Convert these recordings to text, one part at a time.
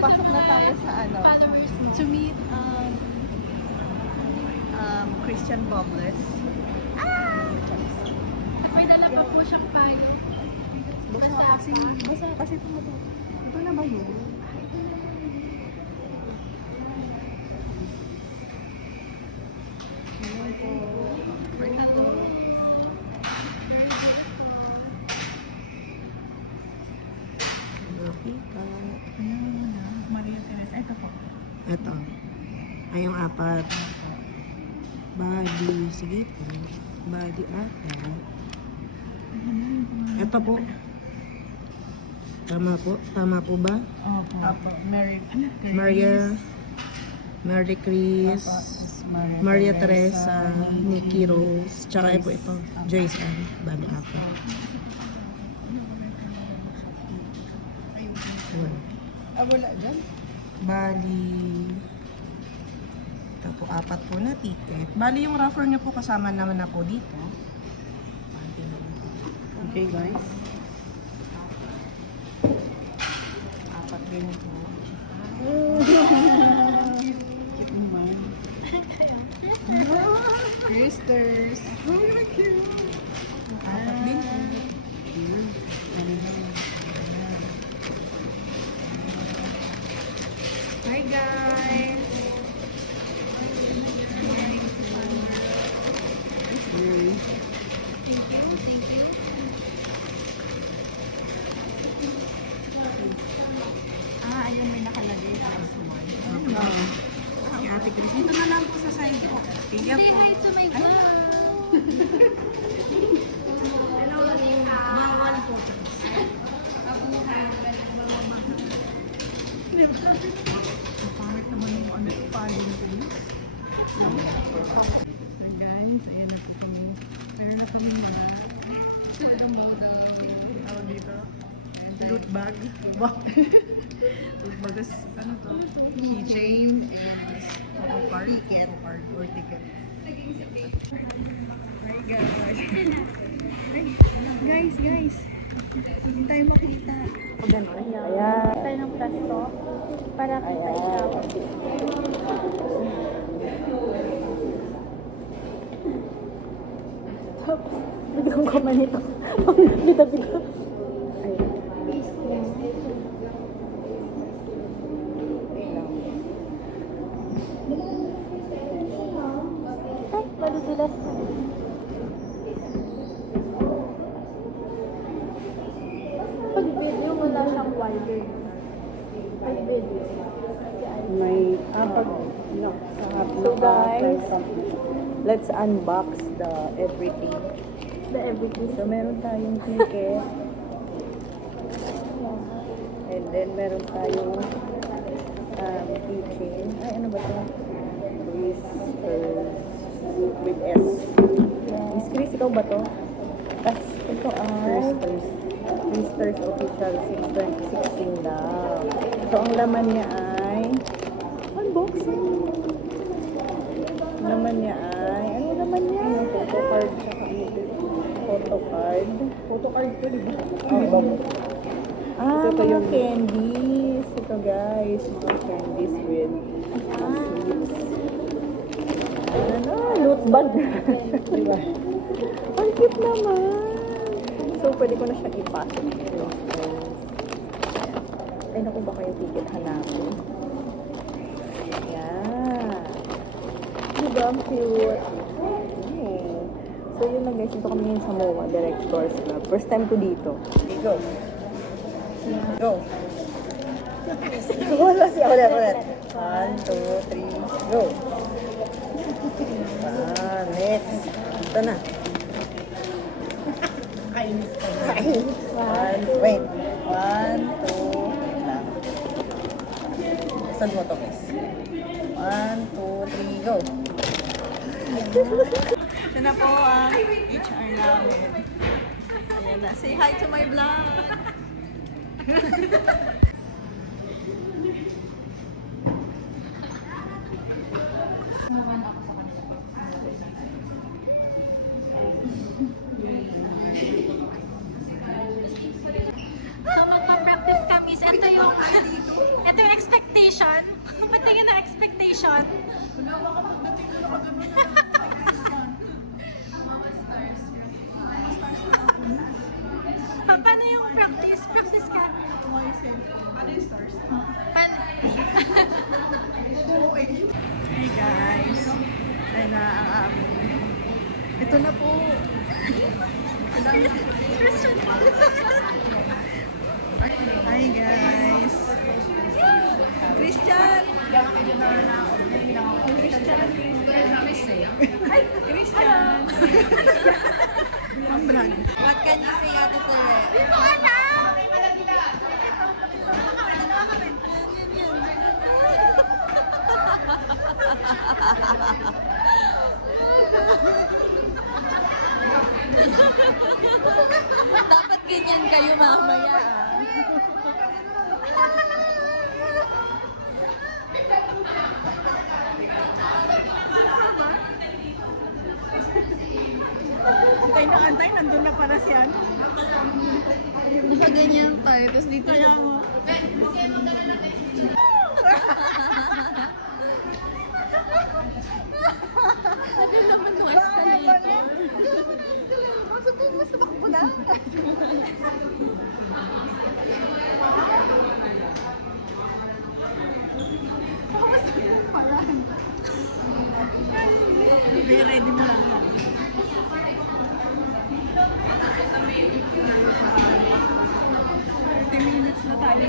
Pasok na tayo sa ano. Followers to meet Christian Bubbles. at may dala pa po siyang pan. Basta kasi tumututo. Ito na ba yun? Ayan po. Ayan po. Maria Teresa. Ito po. Ito. Ay, yung apat. Body. Sige po. Body apat. Ito po. Tama po? Tama po ba? Opo. Opo. Mary Chris. Maria Teresa. Nikki Rose. Tsaka po ito. Joyce Ann. Body apat. Wala dyan. Bali. Ito po, apat po na ticket. Bali, yung rougher niyo po kasama naman na po dito. Okay guys. Apat din po. Christers. Apat din po. Hi guys. Ayun, may nakalagay. Yung Ate Chris, dito na lang po sa side ko. Sige Say po. hi to my vlog. Bawal po. Pangit naman yung ano, paling ko. So guys, ayan na po kami. Meron na kami mga Tawag dito. Loot bag. Loot bag is, ano to? Keychain. Photo card. Photo card or ticket. Hi guys. Ay, guys. Hindi tayo makita. Ayan. tayo ng plasto para kita siya. Tapos, biglang ko man ito. Bida-bida. Ay, madudulas na. Pag video, wala siyang wider. Pag video. Kasi ay, May, pag, no, sa So, guys, let's unbox the everything. the everything. So, meron tayong ticket. And then, meron tayong keychain. Ay, ano ba ito? With S. Miss Chris, ikaw ba to? Tapos, ito ay Twisters Official since 2016 daw. So, ang laman niya ay unboxing. Ang laman niya ay, ano laman niya? Photo card. Photo card. Photo card to, di ba? Oo. Mga candies. Ito guys, mga candies with sweets. Ano? Loot bag. Diba? Ang cute naman. So, pwede ko na siya ipasok. Ay, naku, baka yung ticket hanapin. Ayan. Diba? Ang cute. Okay. So, yun lang guys. Ito kami ngayon sa MOA Directors Club. First time ko dito. Okay, go. Go. Wala siya. Ulit. 1, 2, 3, go. Next. Ito na. Kainis ka. Wait. 1, 2, lang. Saan mo to, guys? 1, 2, 3, go. Ito na po ang HR namin. Ayan na. Say hi to my vlog. So, magpa-practice kami sa ito yung expectation. Patingin na expectation. Paano yung practice? Practice ka. Ano yung stars? Hey guys. Ay na ang aming. Ito na po. Christian. Hi guys. Christian. Christian. Ang brand. What can you say out of the Dapat ganyan kayo mamaya. Antay na antay, nandun na para siya. Nakaganyan tayo, tapos dito siya. Ano naman yung escalator? Mas tumakbo na. Ready mo lang. 30 minutes na tayo.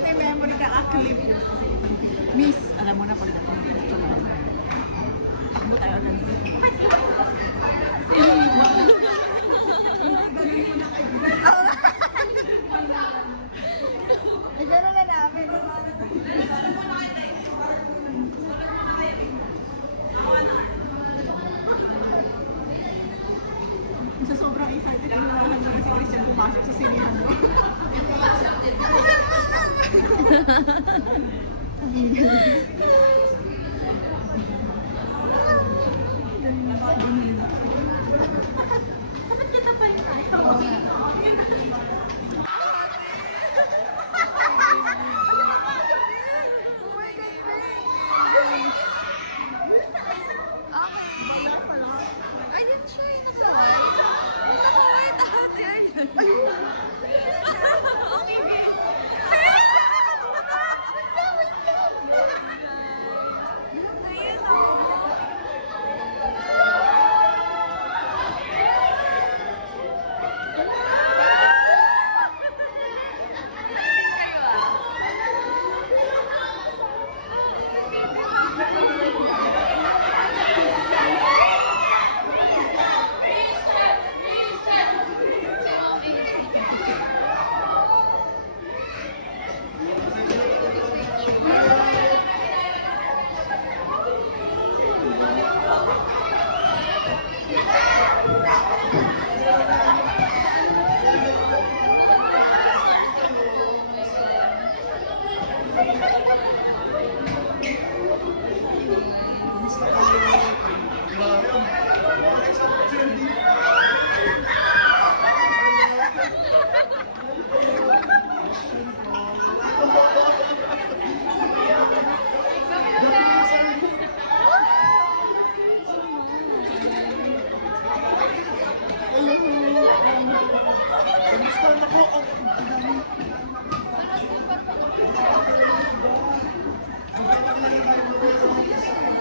May memory ka, clip. Miss, alam mo na pag dito. Takbo tayo agad. Ay, gano'n na namin. Sa sobrang excited, ano na lang si Christian pumasok sa sinihan mo. Ang ingay. Dapat kita pa yung tayo. Ayun siya yung nakaway. Nakaway dati.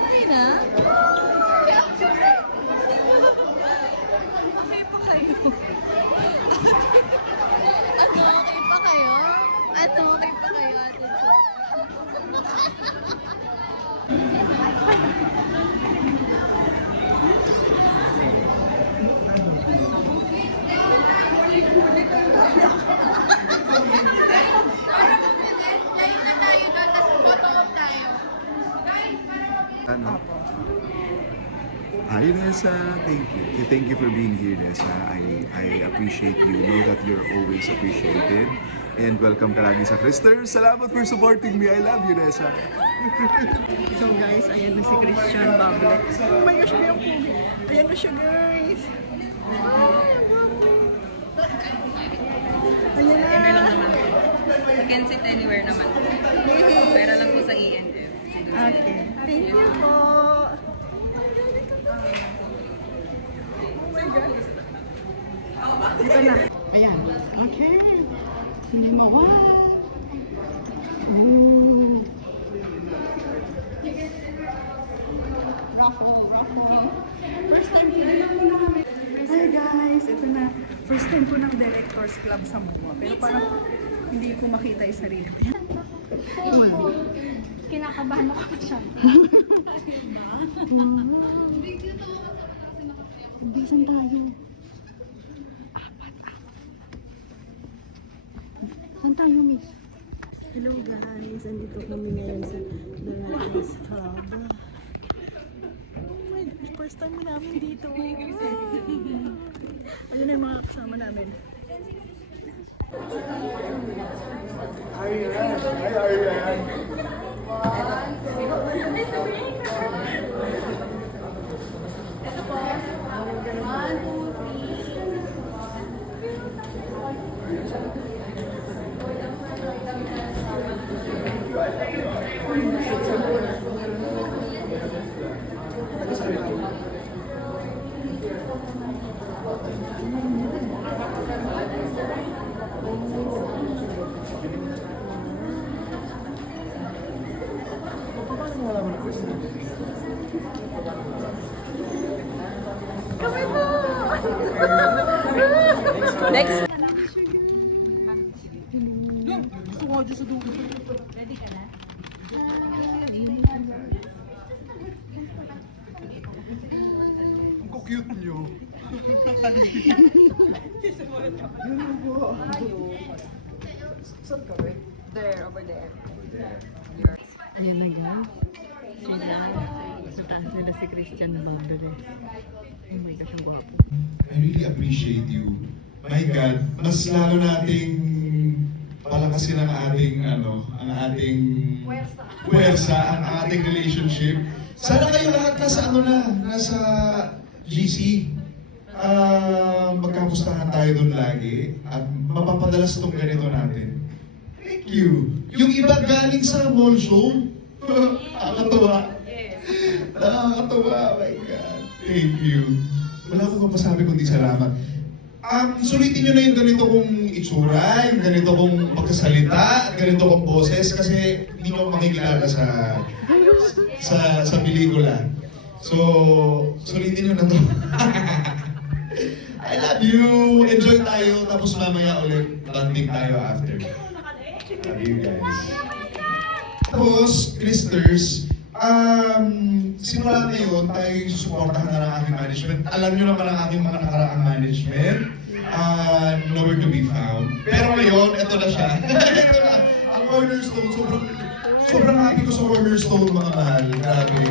Okay na? Okay pa kayo? Ano, okay pa kayo? Ano, okay pa kayo, Ate Jo? Ano? Hi, Nessa. Thank you. Thank you for being here, Nessa. I appreciate you. Know that you're always appreciated. And welcome ka lagi sa Christers. Salamat for supporting me. I love you, Nessa. So guys, ayan na si Christian Bablo. Oh my gosh, may ang pugi. Ayan na siya guys. Ito na. Ayan. Okay. Hindi mawala. Ooh. Hi guys, ito na. First time ko ng Directors Club sa MOA. Pero parang hindi ko makita yung sarili. Cool. Kinakabahan ako siya. Bisan tayo. Saan tayo, miss? Hello guys, andito kami ngayon sa Directors Club. Oh my gosh, first time mo namin dito. Ayun na yung mga kasama namin. Next. Gusto ko dyan sa dulo. Ang cute nyo. Yun po. Saan kami? There, over there. Ayan na guys. Sila si Christian Bandole. Oh my gosh, ang gwapo. I really appreciate you. My God, mas lalo nating palakasin ang ating ang ating puwersa, ang ating relationship. Sana kayo lahat nasa GC. Magkamustahan tayo doon lagi at mapapadalas tong ganito natin. Thank you. Yung iba galing sa mall show. Nakakatuwa. Nakakatuwa, my God. Thank you. Wala akong mapasabi kundi salamat. Sulitin nyo na yung ganito kong itsura, yung ganito kong pagkasalita, at ganito kong boses kasi hindi nyo makikilala sa pelikula. So, sulitin nyo na to. I love you! Enjoy tayo, tapos mamaya ulit bonding tayo after. Love you guys. Tapos, Christers, simula ngayon, tayo yung susuportahan na ng aking management. Alam nyo naman ang aking mga nakaraang management. Nowhere to be found. Pero ngayon, ito na siya. Ito na. Ang Cornerstone, sobrang happy ko sa Cornerstone, mga mahal. Grabe.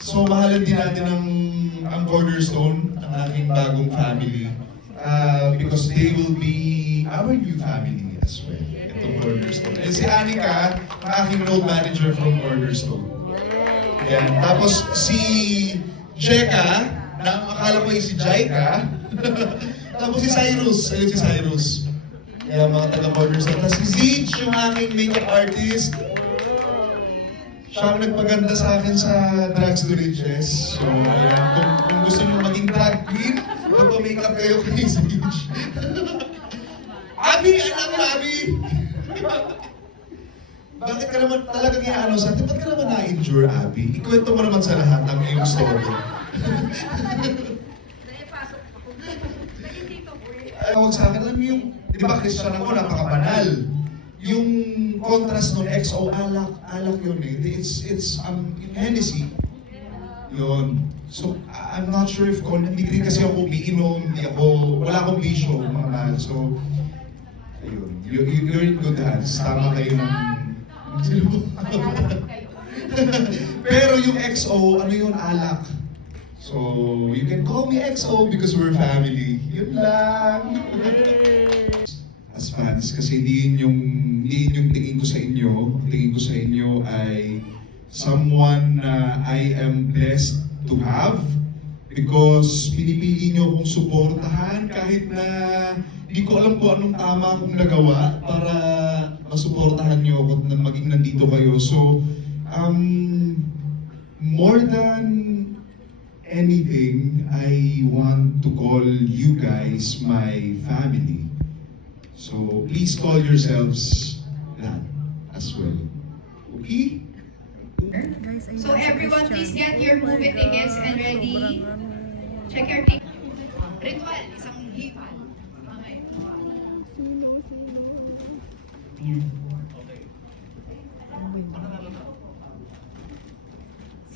So, mahalin din natin ang Cornerstone, ang aking bagong family. Because they will be our new family as well. Itong Cornerstone. And si Anika, ang aking road manager from Cornerstone. Yan. Tapos si Jeka, na akala ko yung si Jaika. Tapos si Cyrus. Ayun si Cyrus. Kaya mga taga-Cornerstone. Tapos si Zeech, yung aking makeup artist. Siya ang nagpaganda sa akin sa Drags to Riches. So, ayan. Kung gusto nyo maging drag queen, magpa-makeup kayo kay Zeech. Abi! Alam mo, Abi! Bakit ka naman talagang iaano sa atin? Ba't ka naman na-endure, Abby? Ikwento mo naman sa lahat ang iyong story. Tawag sa akin, alam mo yung, di ba Christian ako, napakabanal. Yung contrast ng XO, alak yun eh. It's Hennessy. Yun. So, I'm not sure if hindi rin kasi ako umiinom, wala akong bisyo, mga mahal. So, ayun. You're in good hands. Tama kayo ng pero yung XO, ano yun, alak. So, you can call me XO because we're family. Yun lang. As fans, kasi hindi yun yung tingin ko sa inyo. Ang tingin ko sa inyo ay someone na I am blessed to have because pinipili nyo akong suportahan kahit na hindi ko alam kung anong tama akong nagawa para masuportahan nyo ako na maging nandito kayo. So, more than anything, I want to call you guys my family. So please call yourselves that as well. Okay? Guys, ayun So na si everyone, Christian. please get your Oh my movie tickets and gosh, ready. sobrang Check your ticket. Ritual, isang hipan. Okay. Ayan.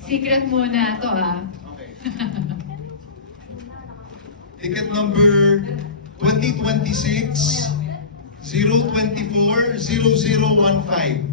Secret muna to ah. Ticket number 2026 024 0015.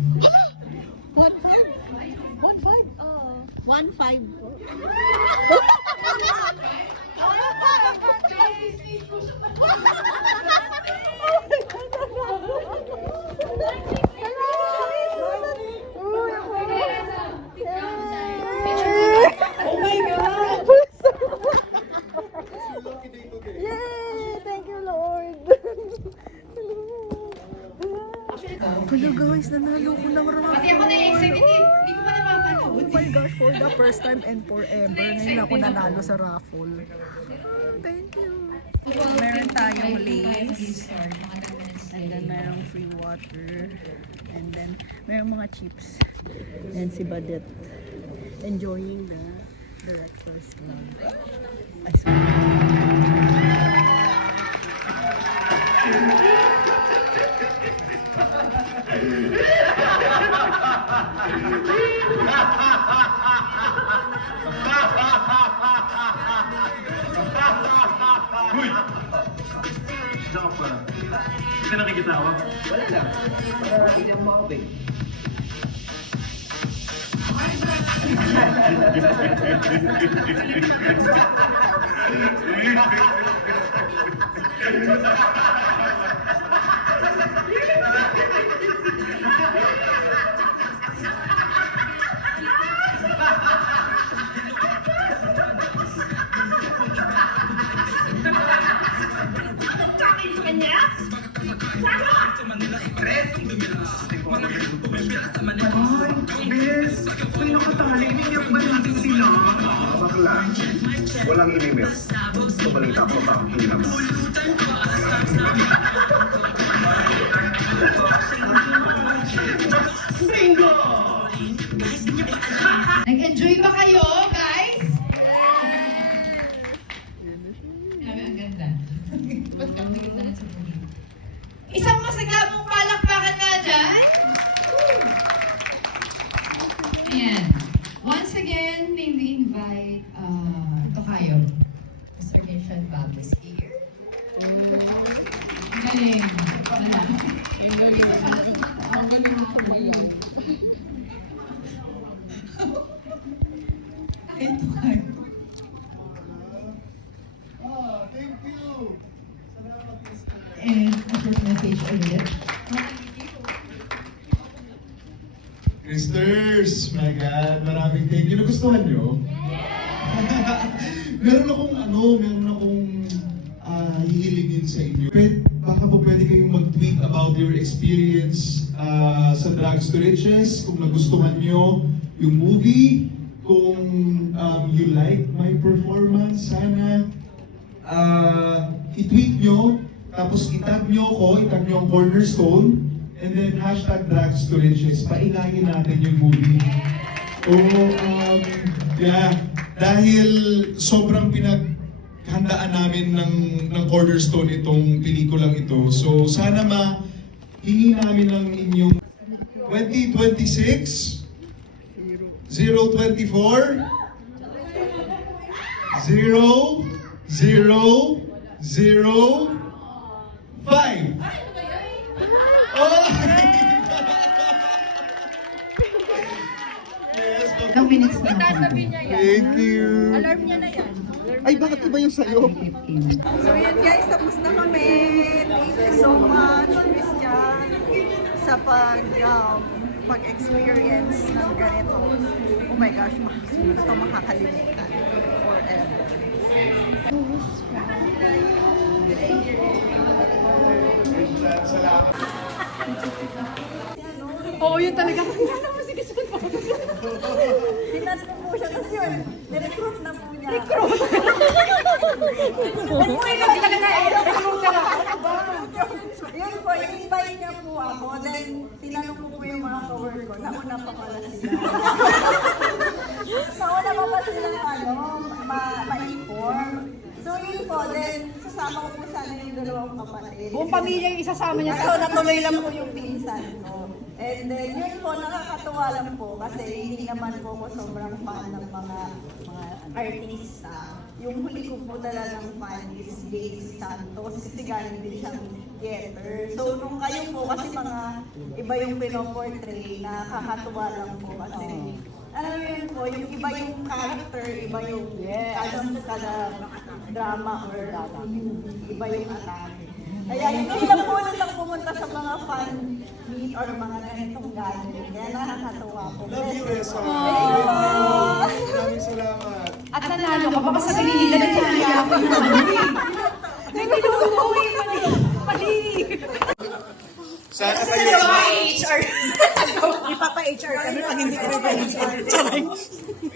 Yay! Thank you, Lord. Hello guys, nanalo ko ng Pati ako na excited eh. Hindi ko pa napapanood. Oh my gosh, for the first time and forever, ngayon ako nanalo sa raffle. Thank you. Meron tayong lace, and then merong free water, and then merong mga chips. And si Badet, enjoying the Director's Club. I swear. Hindi ka nakikitawa? Wala lang. Para hindi ako makapig. Bilis! May nakatali, iniyak ba natin sila? Bakla, walang email. Tumalita ko pa ang hirap. Bingo! Nag-enjoy ba kayo, guys? Grabe, ang ganda. Ba't ka maganda na sa movie? Isang masigabong palakpakan nga dyan. Ayan. Once again, may we invite Tokayo. Mr. Christian Bago is here. Galing. Ay, Tokayo. Thank you! And a short message ulit. Christers, my God, maraming thank you. Nagustuhan nyo? meron akong hihilingin sa inyo. Baka po pwede kayong mag-tweet about your experience sa Drags to Riches, kung nagustuhan nyo yung movie, kung you like my performance, sana i-tweet nyo, tapos itag nyo ko, itag nyo ang Cornerstone, and then hashtag Drags to Riches. Paingangin natin yung movie. Dahil sobrang pinaghandaan namin ng Cornerstone itong pelikulang ito. So sana hingi namin ng inyong 2026 024 0005. Oh! Yes, Ilang minutes na ako. thank you. Alarm niya na yan. Ay, bakit iba yung sayo? So yun guys, tapos na kami. Thank you so much, Christian, sa pag-experience ng ganito. Oh my gosh, hindi ko ito makakalimutan forever. Oo, yun talaga. Kaya naman si Christian Bago. Tinanong po siya kasi yun. Nirecruit na po niya. niya. Yun po, invite niya po ako. Then, tinanong ko po yung mga ka-work ko. Nauna pa pala sila. Nauna pa pa sila, ma-inform. So, yun po. Then, sasama ko po sana yung dalawang kapatid. Buong pamilya yung isasama niya So, natuloy lang po yung pinsan ko. And then, yun po, nakakatuwa lang po kasi hindi naman po ako sobrang fan ng mga artista. Yung huli ko po talagang fan is Daisy Santos kasi galing din siyang theater. So, nung kayo po, kasi mga iba yung pinoportray, nakakatuwa lang po kasi alam mo yun po, yung iba yung character, iba yung kada drama or iba yung atake. Kaya hindi lang po lang pumunta sa mga fan meet or mga ganitong gathering. Kaya nakakatuwa po. Love you, Reza. Maraming salamat. At nanalo ka, baka sabihin nila na tinaya ko na. Sana kayo. Ipapa-HR kami pag hindi kami pa-HR.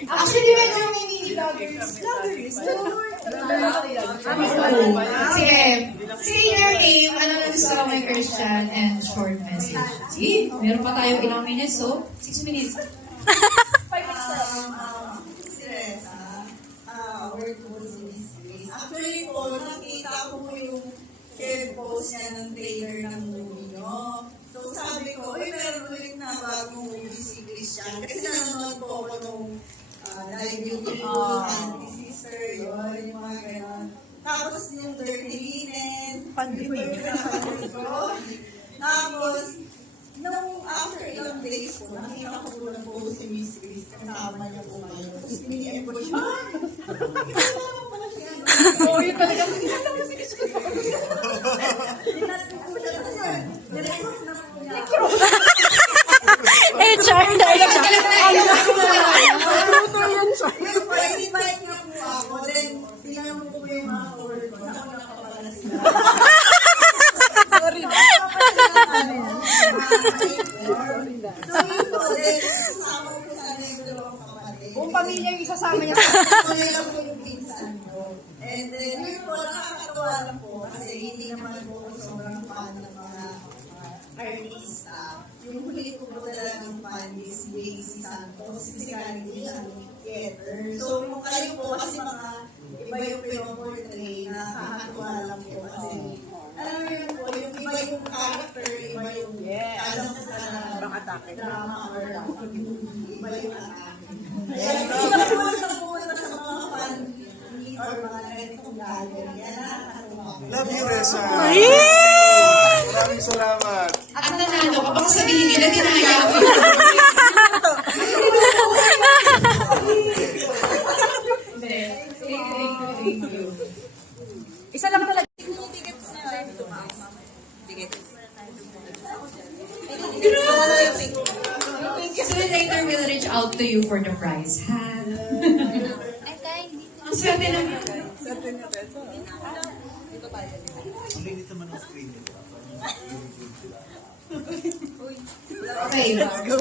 Actually, may mga mini-vloggers. Sige. Say your name, ano na gusto mo kay Christian, and short message. See, meron pa tayo ilang minutes, so 6 minutes. Si Reza, work po si Miss Grace. Actually po, nakita ko po yung share post niya ng trailer ng movie nyo. So sabi ko, meron ulit na bagong movie si Christian. Kasi nanonood po ako nung Live Beautiful, Anti-Sister, yun, yung mga gano'n. Tapos yung Dirty Linen, Tapos, nung after ilang days po, nakita ko po na po si Miss Grace, kasama niya po kayo. Tapos pinigyan ko siya. Kasama pala siya. Oo, yun talaga. Tinatang ko si Grace. Tinatang ko siya. Tapos, nirecord na po niya. HR na HR. Yun po, invite niya po ako. Then, tinanong ko po yung mga cover ko. Nauna pa pala sila. Sorry na. So, yun po, then, sasama ko sana yung dalawang kapatid. Buong pamilya yung isasama niya. Tuloy lang po yung pinsan ko. And then, yun po, nakakatawa lang po kasi hindi naman po ako sobrang fan ng mga artista. Yung huli ko po talagang fan is Daisy Santos kasi galing din siya ng theater. So, yung kayo po kasi mga iba yung pinoportray, nakakatawa lang po kasi alam mo yun po, yung iba yung character, iba yung drama or iba yung atake. Kaya hindi lang po lang pumunta sa mga fan meet or mga ganitong gathering. Kaya nakakatawa po. Love you, Reza. Maraming salamat. At nanalo ka, baka sabihin nila tinaya ko. Isa lang talaga. So later we'll reach out to you for the prize, ha? Ang swerte naman. Okay, let's go.